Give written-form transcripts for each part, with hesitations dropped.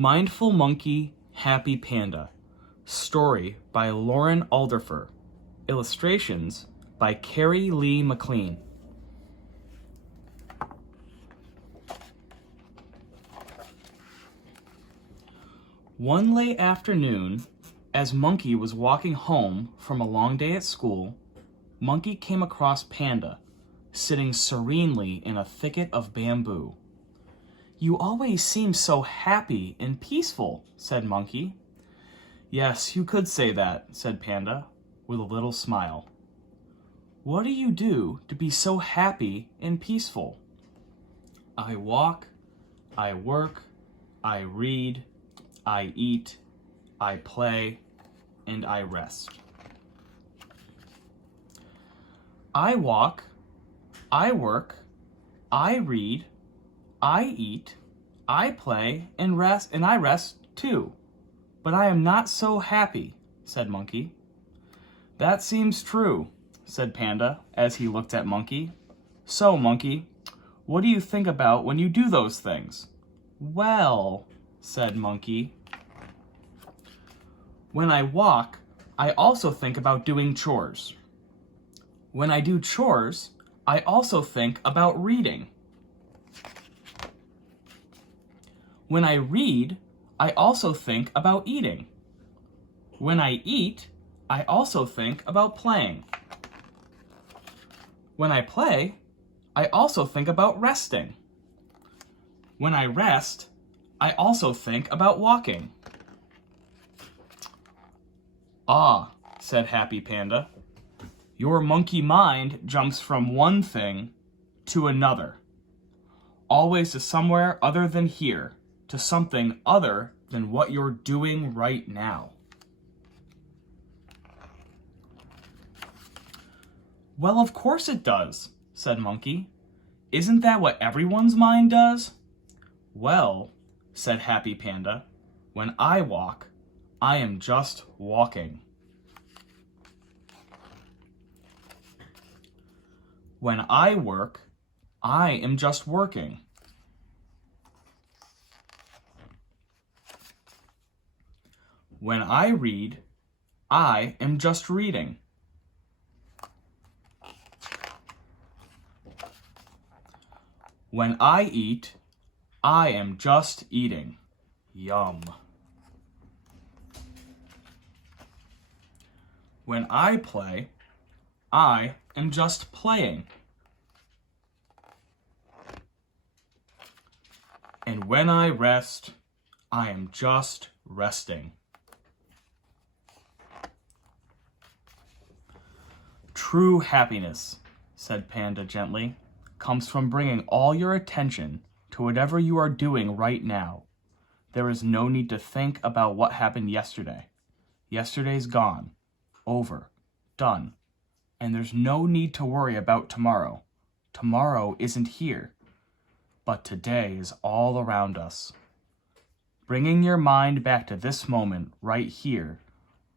Mindful Monkey, Happy Panda. Story by Lauren Alderfer. Illustrations by Carrie Lee McLean. One late afternoon, as Monkey was walking home from a long day at school, Monkey came across Panda, sitting serenely in a thicket of bamboo. "You always seem so happy and peaceful," said Monkey. "Yes, you could say that," said Panda, with a little smile. "What do you do to be so happy and peaceful?" "I walk, I work, I read, I eat, I play, and I rest." I walk, I work, I read, I eat, I play, and I rest too. But I am not so happy, said Monkey. "That seems true," said Panda as he looked at Monkey. "So, Monkey, what do you think about when you do those things?" "Well," said Monkey, "when I walk, I also think about doing chores. When I do chores, I also think about reading. When I read, I also think about eating. When I eat, I also think about playing. When I play, I also think about resting. When I rest, I also think about walking." "Ah," said Happy Panda, "your monkey mind jumps from one thing to another, always to somewhere other than here, to something other than what you're doing right now." "Well, of course it does," said Monkey. "Isn't that what everyone's mind does?" "Well," said Happy Panda, "when I walk, I am just walking. When I work, I am just working. When I read, I am just reading. When I eat, I am just eating." Yum. "When I play, I am just playing. And when I rest, I am just resting." "True happiness," said Panda gently, "comes from bringing all your attention to whatever you are doing right now. There is no need to think about what happened yesterday. Yesterday's gone, over, done. And there's no need to worry about tomorrow. Tomorrow isn't here, but today is all around us. Bringing your mind back to this moment right here,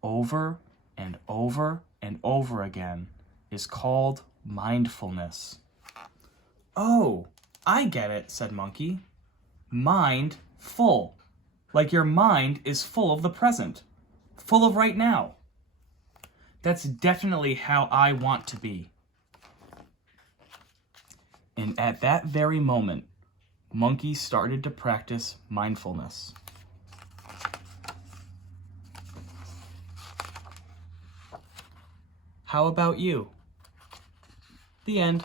over and over and over again, is called mindfulness." "Oh, I get it," said Monkey. "Mind full. Like your mind is full of the present, full of right now. That's definitely how I want to be." And at that very moment, Monkey started to practice mindfulness. How about you? The end.